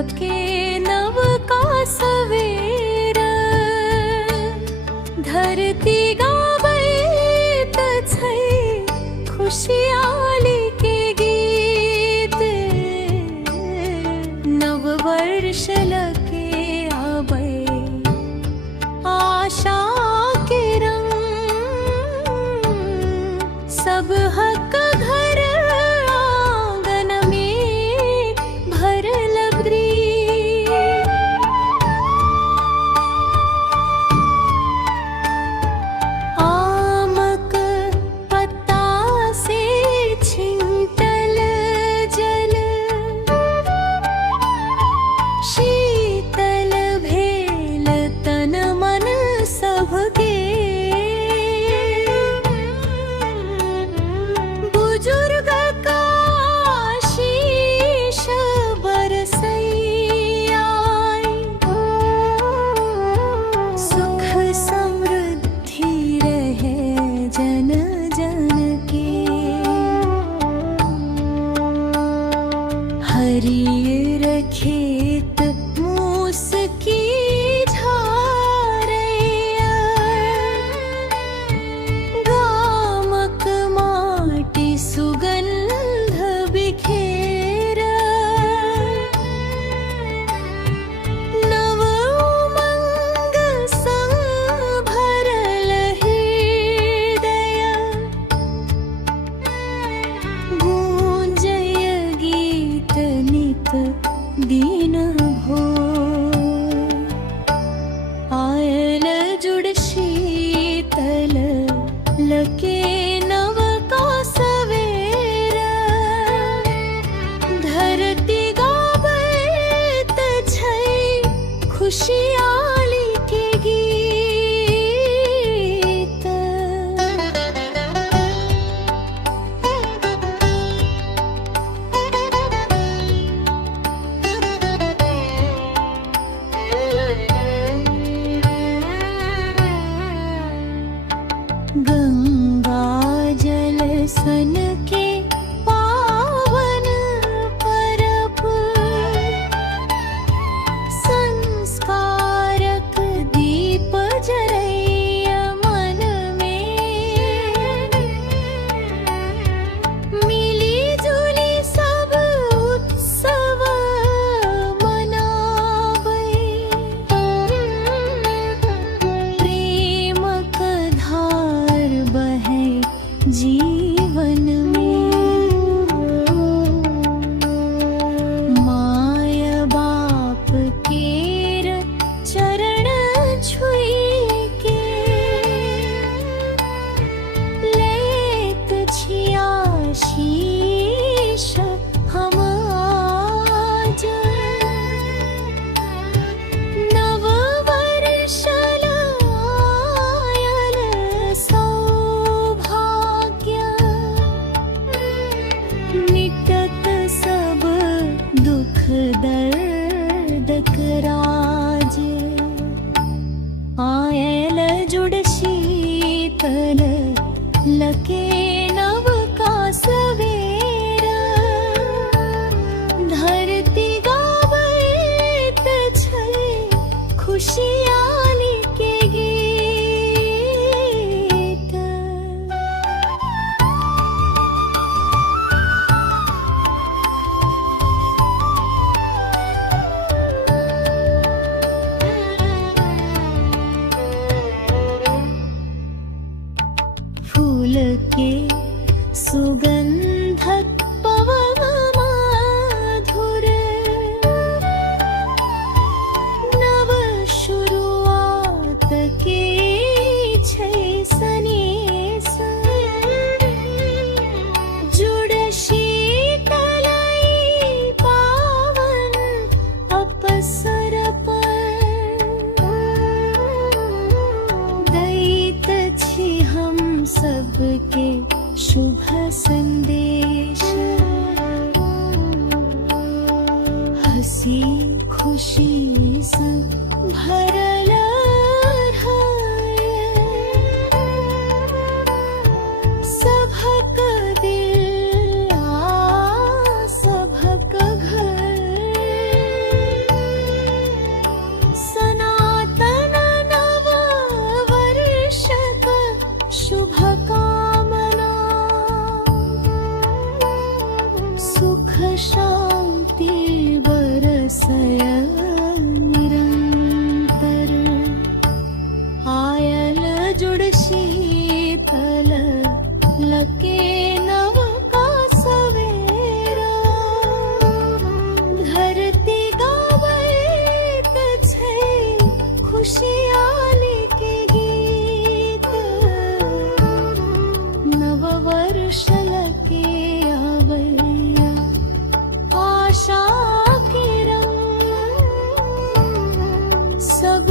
लके नव का सवेर, धरती गावे तछै खुशियाली के गीत। नव वर्ष लके आबै आशा के रंग, सब हक घर आंगन में भरल प्रीत। आमक पत्ता से छिंटल जल, शीतल भेल तन मन सबके। बुजुर्ग का आशीष बरसैया, सुख समृद्धि रहे जन जन के। हरियर खेत मूस की झारैया, गामक माटी सुगंध बिखेर। नव उमंग संग भरल हृदय, गूंजय गीत नित दिन भोर। आयल जुड़ शीतल लके नव का सवेर, धरती गावे तछै खुशियाली के गीत। गंगा जल सन के पावन परब, संस्कारक दीप जरैया मन में। मिली जुली सब उत्सव मनाबै, प्रेमक धार बहे जीवन में। माय बाप केर चरण छुई के, लेत छिया शीश हम आज। नव वर्ष लायल सौभाग्य, मिटत सब दुख दर्द कराज। आयल जुड़ शीतल लके नव का सवेर, धरती गावे तछै खुशियाली के गीत। फूल के सुगंधक पवन मधुर, नव शुरुआत के छै सनेस। जुड़ शीतलै पावन अपसर पर, दैत छी हम सबके शुभ संदेश। हंसी खुशी संग भरल हृदय, सभक दिल आ सभक घर। सय निरंतर आयल जुड़ शीतल लके नव का सवेरा धरती गावत छे खुशियाली के गीत नव वर्ष लके आवैया आशा के रंग सब